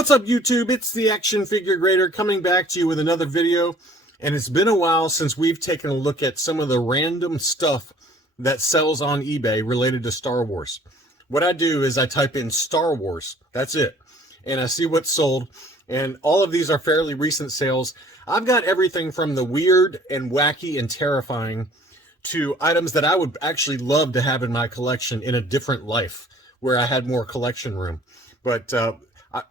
What's up, YouTube? It's the Action Figure Grader coming back to you with another video. And it's been a while since we've taken a look at some of the random stuff that sells on eBay related to Star Wars. What I do is I type in Star Wars. That's it. And I see what's sold. And all of these are fairly recent sales. I've got everything from the weird and wacky and terrifying to items that I would actually love to have in my collection in a different life where I had more collection room. But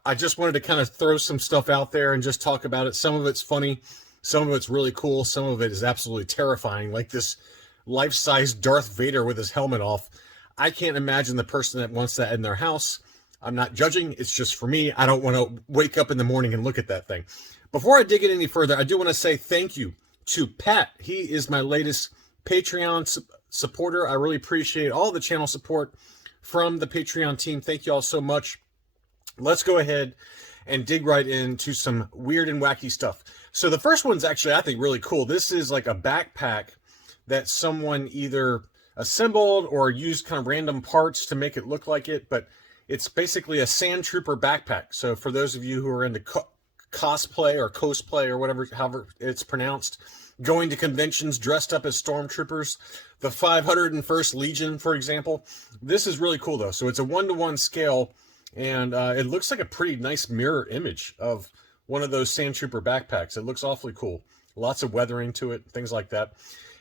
I just wanted to kind of throw some stuff out there and just talk about it. Some of it's funny. Some of it's really cool. Some of it is absolutely terrifying, like this life-size Darth Vader with his helmet off. I can't imagine the person that wants that in their house. I'm not judging. It's just for me. I don't want to wake up in the morning and look at that thing. Before I dig in any further, I do want to say thank you to Pat. He is my latest Patreon supporter. I really appreciate all the channel support from the Patreon team. Thank you all so much. Let's go ahead and dig right into some weird and wacky stuff. So the first one's actually, I think, really cool. This is like a backpack that someone either assembled or used kind of random parts to make it look like it, but it's basically a Stormtrooper backpack. So for those of you who are into cosplay or cosplay or whatever, however it's pronounced, going to conventions dressed up as Stormtroopers, the 501st Legion, for example, this is really cool though. So it's a 1-to-1 scale. And it looks like a pretty nice mirror image of one of those Stormtrooper backpacks. It looks awfully cool. Lots of weathering to it, things like that.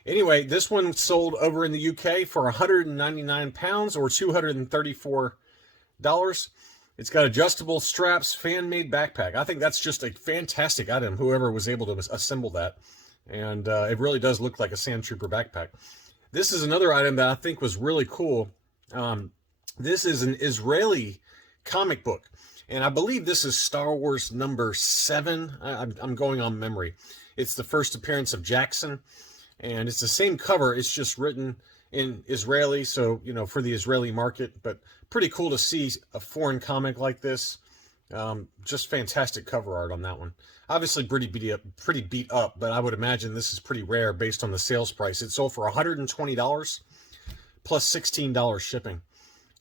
Anyway, this one sold over in the UK for 199 pounds or $234. It's got adjustable straps, fan-made backpack. I think that's just a fantastic item, whoever was able to assemble that. And it really does look like a Stormtrooper backpack. This is another item that I think was really cool. This is an Israeli comic book, and I believe this is Star Wars number 7. I'm going on memory. It's the first appearance of Jackson, and it's the same cover. It's just written in Israeli, so you know, for the Israeli market. But pretty cool to see a foreign comic like this. Just fantastic cover art on that one. Obviously pretty beat up, but I would imagine this is pretty rare based on the sales price. It sold for $120 plus $16 shipping.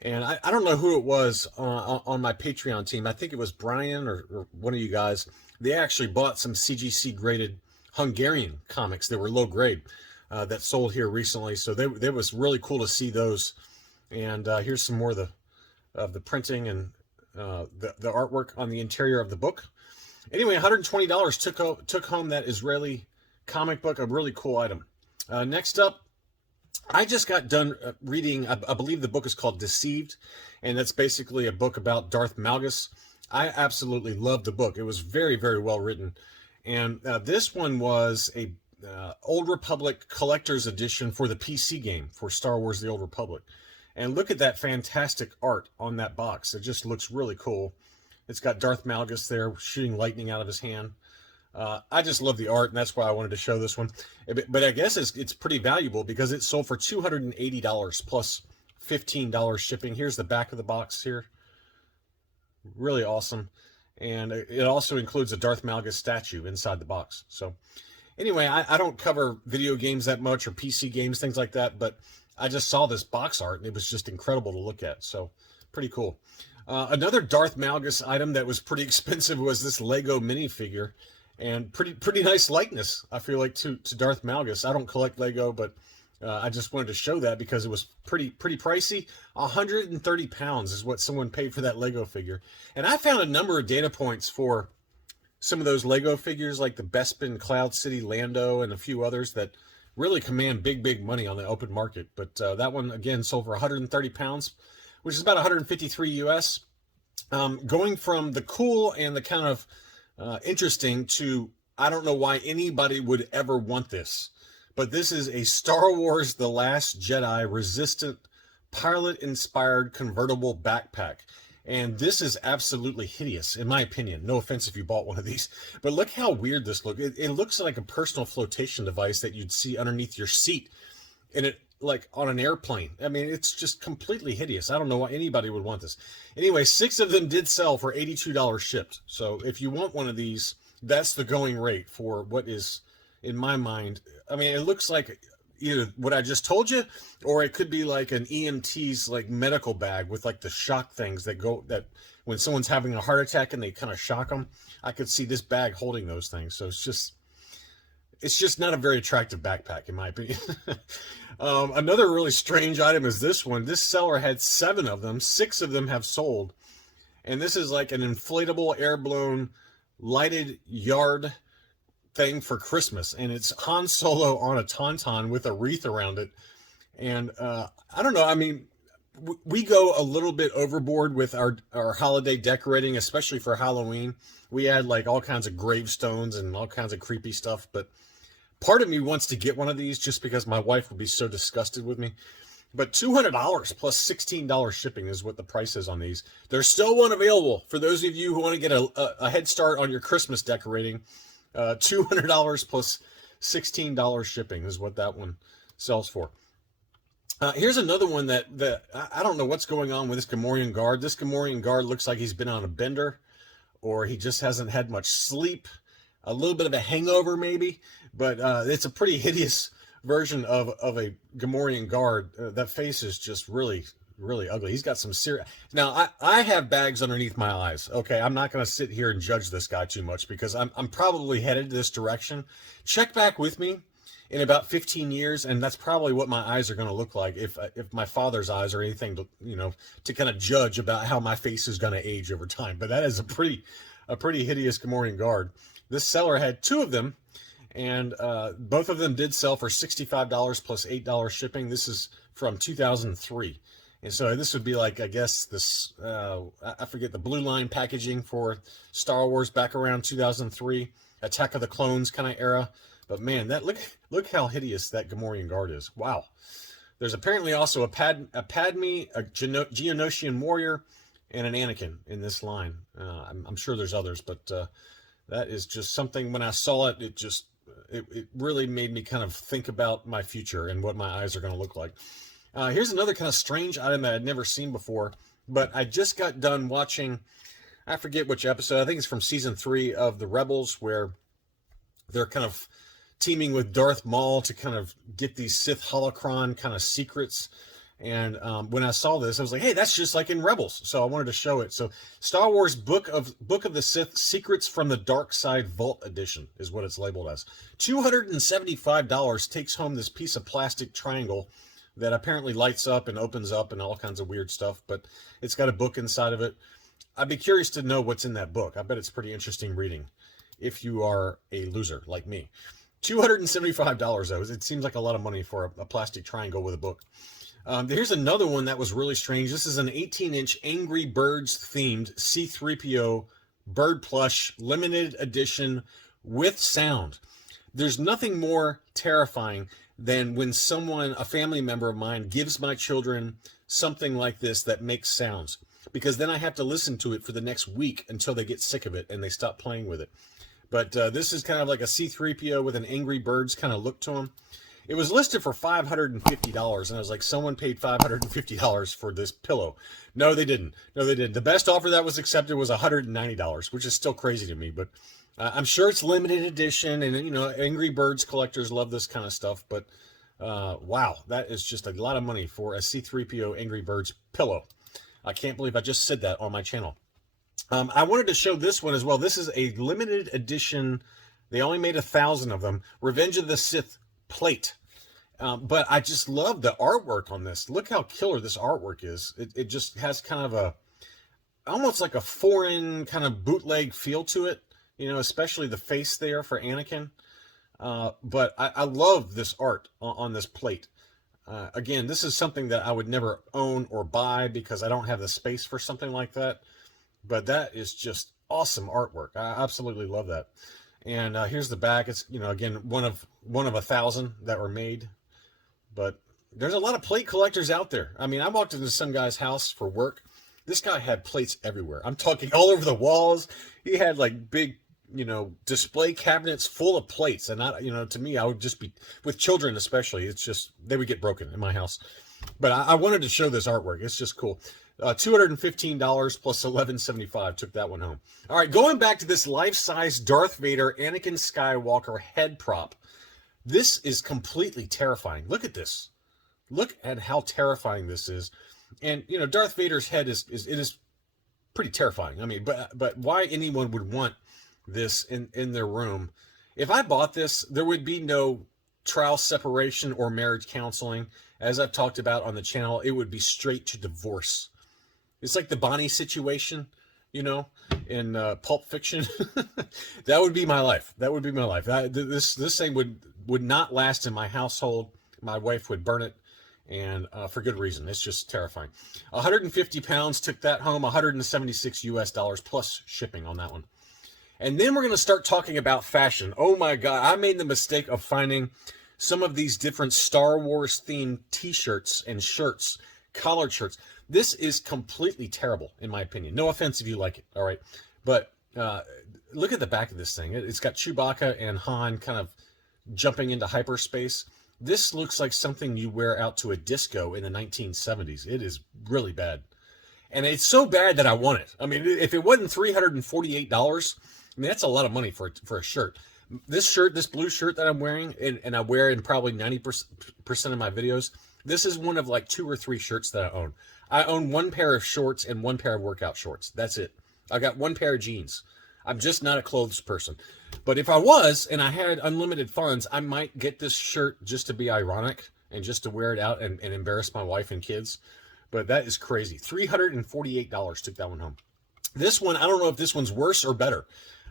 And I don't know who it was on my Patreon team. I think it was Brian or one of you guys. They actually bought some CGC graded Hungarian comics. They were low grade that sold here recently. So they was really cool to see those. And here's some more of the printing and the artwork on the interior of the book. Anyway, $120 took home that Israeli comic book. A really cool item. Next up, I just got done reading, I believe the book is called Deceived, and that's basically a book about Darth Malgus. I absolutely loved the book. It was very, very well written. And this one was a Old Republic collector's edition for the PC game for Star Wars The Old Republic. And look at that fantastic art on that box. It just looks really cool. It's got Darth Malgus there shooting lightning out of his hand. I just love the art, and that's why I wanted to show this one. But I guess it's pretty valuable because it sold for $280 plus $15 shipping. Here's the back of the box here. Really awesome. And it also includes a Darth Malgus statue inside the box. So anyway, I don't cover video games that much or PC games, things like that, but I just saw this box art, and it was just incredible to look at. So pretty cool. Another Darth Malgus item that was pretty expensive was this Lego minifigure. And pretty nice likeness, I feel like, to Darth Malgus. I don't collect Lego, but I just wanted to show that because it was pretty pricey. 130 pounds is what someone paid for that Lego figure. And I found a number of data points for some of those Lego figures, like the Bespin Cloud City Lando and a few others that really command big money on the open market. But that one, again, sold for 130 pounds, which is about 153 US. Going from the cool and the kind of interesting to, I don't know why anybody would ever want this, but this is a Star Wars The Last Jedi Resistant pilot-inspired convertible backpack. And this is absolutely hideous, in my opinion. No offense if you bought one of these, but look how weird this looks. It looks like a personal flotation device that you'd see underneath your seat, and it like on an airplane. I mean, it's just completely hideous. I don't know why anybody would want this. Anyway, 6 of them did sell for $82 shipped. So if you want one of these, that's the going rate for what is, in my mind, I mean, it looks like either what I just told you, or it could be like an EMT's like medical bag with like the shock things that go, that when someone's having a heart attack and they kind of shock them. I could see this bag holding those things. So it's just not a very attractive backpack in my opinion. Another really strange item is this one. This seller had 7 of them. 6 of them have sold. And this is like an inflatable, air-blown, lighted yard thing for Christmas. And it's Han Solo on a tauntaun with a wreath around it. And I don't know. I mean, we go a little bit overboard with our holiday decorating, especially for Halloween. We add like all kinds of gravestones and all kinds of creepy stuff. But part of me wants to get one of these just because my wife would be so disgusted with me. But $200 plus $16 shipping is what the price is on these. There's still one available for those of you who want to get a head start on your Christmas decorating. $200 plus $16 shipping is what that one sells for. Here's another one that I don't know what's going on with this Comorian Guard. This Comorian Guard looks like he's been on a bender, or he just hasn't had much sleep. A little bit of a hangover maybe, but it's a pretty hideous version of a Comorian Guard. That face is just really, really ugly. He's got some serious... Now, I have bags underneath my eyes, okay? I'm not going to sit here and judge this guy too much because I'm probably headed this direction. Check back with me in about 15 years, and that's probably what my eyes are going to look like if my father's eyes or anything to, to kind of judge about how my face is going to age over time. But that is a pretty hideous Comorian Guard. This seller had 2 of them, and both of them did sell for $65 plus $8 shipping. This is from 2003. And so this would be like, I guess, this, I forget, the blue line packaging for Star Wars back around 2003, Attack of the Clones kind of era. But man, that look how hideous that Comorian Guard is. Wow. There's apparently also a Padme, a Geonosian warrior, and an Anakin in this line. I'm sure there's others, but that is just something, when I saw it, it really made me kind of think about my future and what my eyes are going to look like. Here's another kind of strange item that I'd never seen before, but I just got done watching, I forget which episode, I think it's from season 3 of The Rebels, where they're kind of teaming with Darth Maul to kind of get these Sith holocron kind of secrets. And when I saw this, I was like, hey, that's just like in Rebels. So I wanted to show it. So Star Wars Book of the Sith Secrets from the Dark Side Vault Edition is what it's labeled as. $275 takes home this piece of plastic triangle that apparently lights up and opens up and all kinds of weird stuff. But it's got a book inside of it. I'd be curious to know what's in that book. I bet it's pretty interesting reading if you are a loser like me. $275 though. It seems like a lot of money for a plastic triangle with a book. Here's another one that was really strange. This is an 18-inch Angry Birds themed C-3PO bird plush limited edition with sound. There's nothing more terrifying than when someone, a family member of mine, gives my children something like this that makes sounds, because then I have to listen to it for the next week until they get sick of it and they stop playing with it. But this is kind of like a C-3PO with an Angry Birds kind of look to him. It was listed for $550, and I was like, someone paid $550 for this pillow. No, they didn't. No, they didn't. The best offer that was accepted was $190, which is still crazy to me. But I'm sure it's limited edition, and, Angry Birds collectors love this kind of stuff. But, wow, that is just a lot of money for a C-3PO Angry Birds pillow. I can't believe I just said that on my channel. I wanted to show this one as well. This is a limited edition. They only made 1,000 of them. Revenge of the Sith plate. But I just love the artwork on this. Look how killer this artwork is. It just has kind of almost like a foreign kind of bootleg feel to it, especially the face there for Anakin. But I love this art on this plate. Again, this is something that I would never own or buy because I don't have the space for something like that. But that is just awesome artwork. I absolutely love that. And here's the back. It's, again, one of 1,000 that were made. But there's a lot of plate collectors out there. I mean, I walked into some guy's house for work. This guy had plates everywhere. I'm talking all over the walls. He had like big, display cabinets full of plates. And to me, I would just be, with children especially, it's just, they would get broken in my house. But I wanted to show this artwork. It's just cool. $215 plus $11.75 took that one home. All right, going back to this life-size Darth Vader Anakin Skywalker head prop. This is completely terrifying. Look at this. Look at how terrifying this is. And, you know, Darth Vader's head is pretty terrifying. I mean, but why anyone would want this in their room? If I bought this, there would be no trial separation or marriage counseling. As I've talked about on the channel, it would be straight to divorce. It's like the Bonnie situation, you know, in Pulp Fiction. That would be my life. That would be my life. This thing would not last in my household. My wife would burn it, and for good reason. It's just terrifying. 150 pounds, took that home, 176 US dollars plus shipping on that one. And then we're going to start talking about fashion. Oh my God, I made the mistake of finding some of these different Star Wars themed t-shirts and shirts, collared shirts. This is completely terrible, in my opinion. No offense if you like it, all right? But look at the back of this thing. It's got Chewbacca and Han kind of jumping into hyperspace. This looks like something you wear out to a disco in the 1970s. It is really bad. And it's so bad that I want it. I mean, if it wasn't $348, I mean, that's a lot of money for a shirt. This shirt, this blue shirt that I'm wearing, and I wear in probably 90% of my videos, this is one of like 2 or 3 shirts that I own. I own 1 pair of shorts and 1 pair of workout shorts. That's it. I got 1 pair of jeans. I'm just not a clothes person. But if I was, and I had unlimited funds, I might get this shirt just to be ironic and just to wear it out and embarrass my wife and kids. But that is crazy. $348 took that one home. This one, I don't know if this one's worse or better.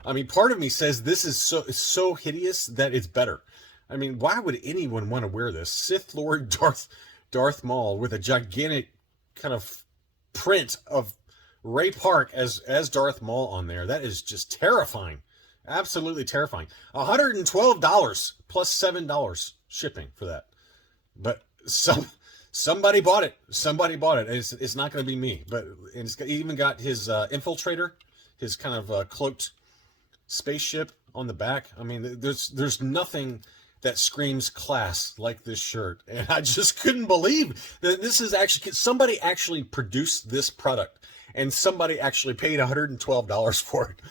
I mean, part of me says this is so hideous that it's better. I mean, why would anyone want to wear this? Sith Lord Darth Maul with a gigantic kind of print of Ray Park as Darth Maul on there. That is just terrifying. Absolutely terrifying. $112 plus $7 shipping for that. But somebody bought it. Somebody bought it. It's not going to be me. But it's even got his infiltrator, his kind of cloaked spaceship on the back. I mean, there's nothing that screams class like this shirt, and I just couldn't believe that this is actually somebody actually produced this product, and somebody actually paid $112 for it.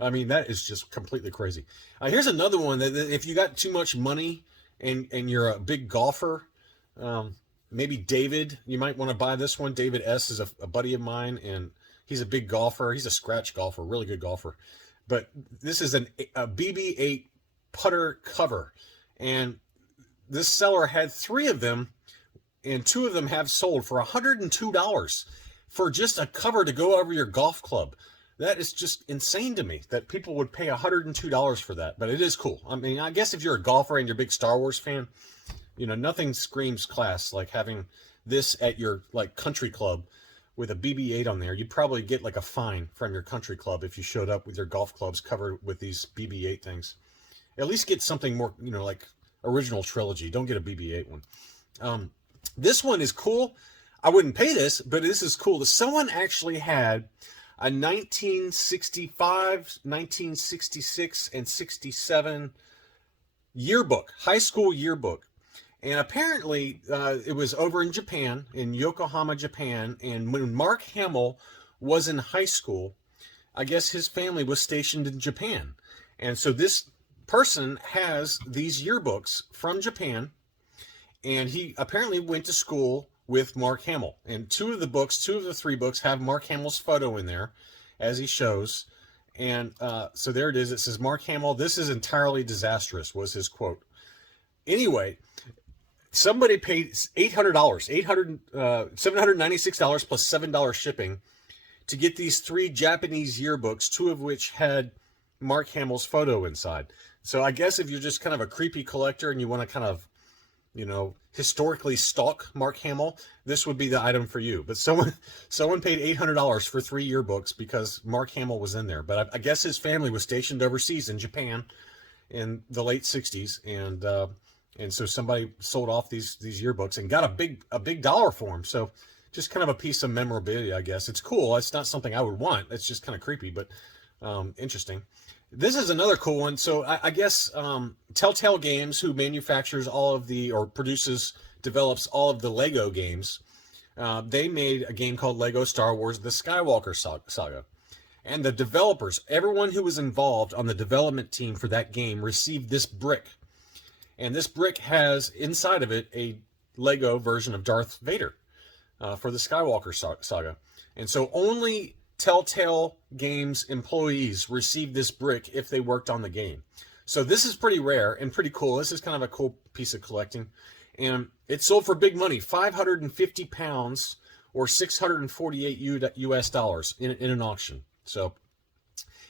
I mean, that is just completely crazy. Here's another one that if you got too much money and you're a big golfer, maybe David, you might want to buy this one. David S is a buddy of mine, and he's a big golfer. He's a scratch golfer, really good golfer. But this is a BB-8 putter cover. And this seller had 3 of them, and 2 of them have sold for $102 for just a cover to go over your golf club. That is just insane to me that people would pay $102 for that. But it is cool. I mean, I guess if you're a golfer and you're a big Star Wars fan, you know, nothing screams class like having this at your like country club with a BB-8 on there. You'd probably get like a fine from your country club if you showed up with your golf clubs covered with these BB-8 things. At least get something more, you know, like original trilogy. Don't get a BB-8 one. This one is cool. I wouldn't pay this, but this is cool. Someone actually had a 1965, 1966, and 67 yearbook, high school yearbook. And apparently it was over in Japan, in Yokohama, Japan. And when Mark Hamill was in high school, I guess his family was stationed in Japan. And so this person has these yearbooks from Japan, and he apparently went to school with Mark Hamill. And 2 of the 3 books have Mark Hamill's photo in there, as he shows. And so there it is. It says, Mark Hamill, "This is entirely disastrous," was his quote. Anyway, somebody paid $796 plus $7 shipping to get these 3 Japanese yearbooks, 2 of which had Mark Hamill's photo inside. So I guess if you're just kind of a creepy collector and you want to kind of, you know, historically stalk Mark Hamill, this would be the item for you. But someone paid $800 for 3 yearbooks because Mark Hamill was in there. But I guess his family was stationed overseas in Japan in the late 60s, and so somebody sold off these yearbooks and got a big dollar for them. So just kind of a piece of memorabilia, I guess. It's cool. It's not something I would want. It's just kind of creepy, but interesting. This is another cool one. So I guess Telltale Games, who manufactures all of the, or develops all of the Lego games, they made a game called Lego Star Wars: The Skywalker Saga. And the developers, everyone who was involved on the development team for that game, received this brick. And this brick has inside of it a Lego version of Darth Vader for the Skywalker saga. And so only Telltale Games employees received this brick if they worked on the game. So this is pretty rare and pretty cool. This is kind of a cool piece of collecting. And it sold for big money, 550 pounds or 648 US dollars in an auction. So,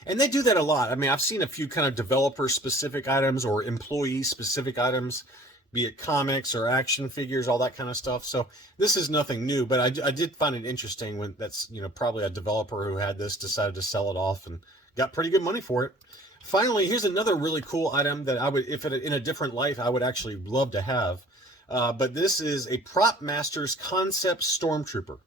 and they do that a lot. I mean, I've seen a few kind of developer-specific items or employee-specific items, be it comics or action figures, all that kind of stuff. So this is nothing new, but I did find it interesting when that's, you know, probably a developer who had this decided to sell it off and got pretty good money for it. Finally, here's another really cool item that I would, if it in a different life, I would actually love to have. But this is a Prop Masters Concept Stormtrooper.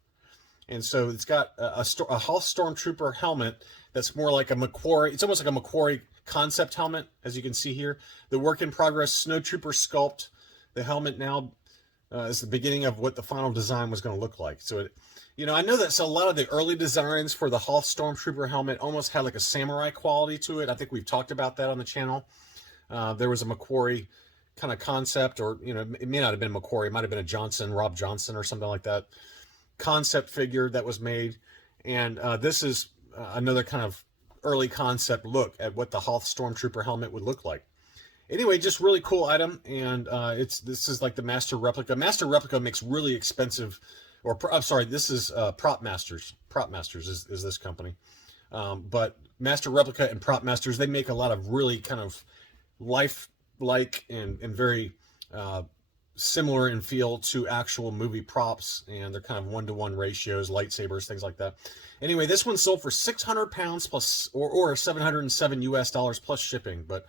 And so it's got a Hoth Stormtrooper helmet that's more like a Macquarie. It's almost like a Macquarie concept helmet, as you can see here. The work in progress Snowtrooper sculpt. The helmet now is the beginning of what the final design was going to look like. So, you know, I know that a lot of the early designs for the Hoth Stormtrooper helmet almost had like a samurai quality to it. I think we've talked about that on the channel. There was a Macquarie kind of concept, or, you know, it may not have been Macquarie. It might have been a Rob Johnson or something like that. Concept figure that was made. And this is another kind of early concept look at what the Hoth Stormtrooper helmet would look like. Anyway, just really cool item, and this is like the Master Replica. Master Replica makes really expensive, or I'm sorry, this is Prop Masters. Prop Masters is this company, but Master Replica and Prop Masters, they make a lot of really kind of lifelike and very similar in feel to actual movie props, and they're kind of 1-to-1 ratios, lightsabers, things like that. Anyway, this one sold for 600 pounds plus, or 707 US dollars plus shipping. But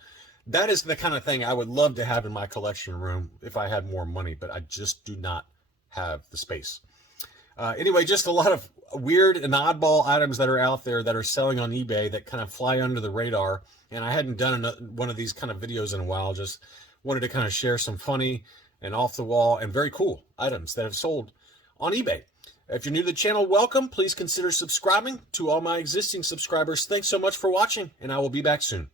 that is the kind of thing I would love to have in my collection room if I had more money, but I just do not have the space. Anyway, just a lot of weird and oddball items that are out there that are selling on eBay that kind of fly under the radar. And I hadn't done one of these kind of videos in a while. Just wanted to kind of share some funny and off the wall and very cool items that have sold on eBay. If you're new to the channel, welcome. Please consider subscribing. To all my existing subscribers, thanks so much for watching, and I will be back soon.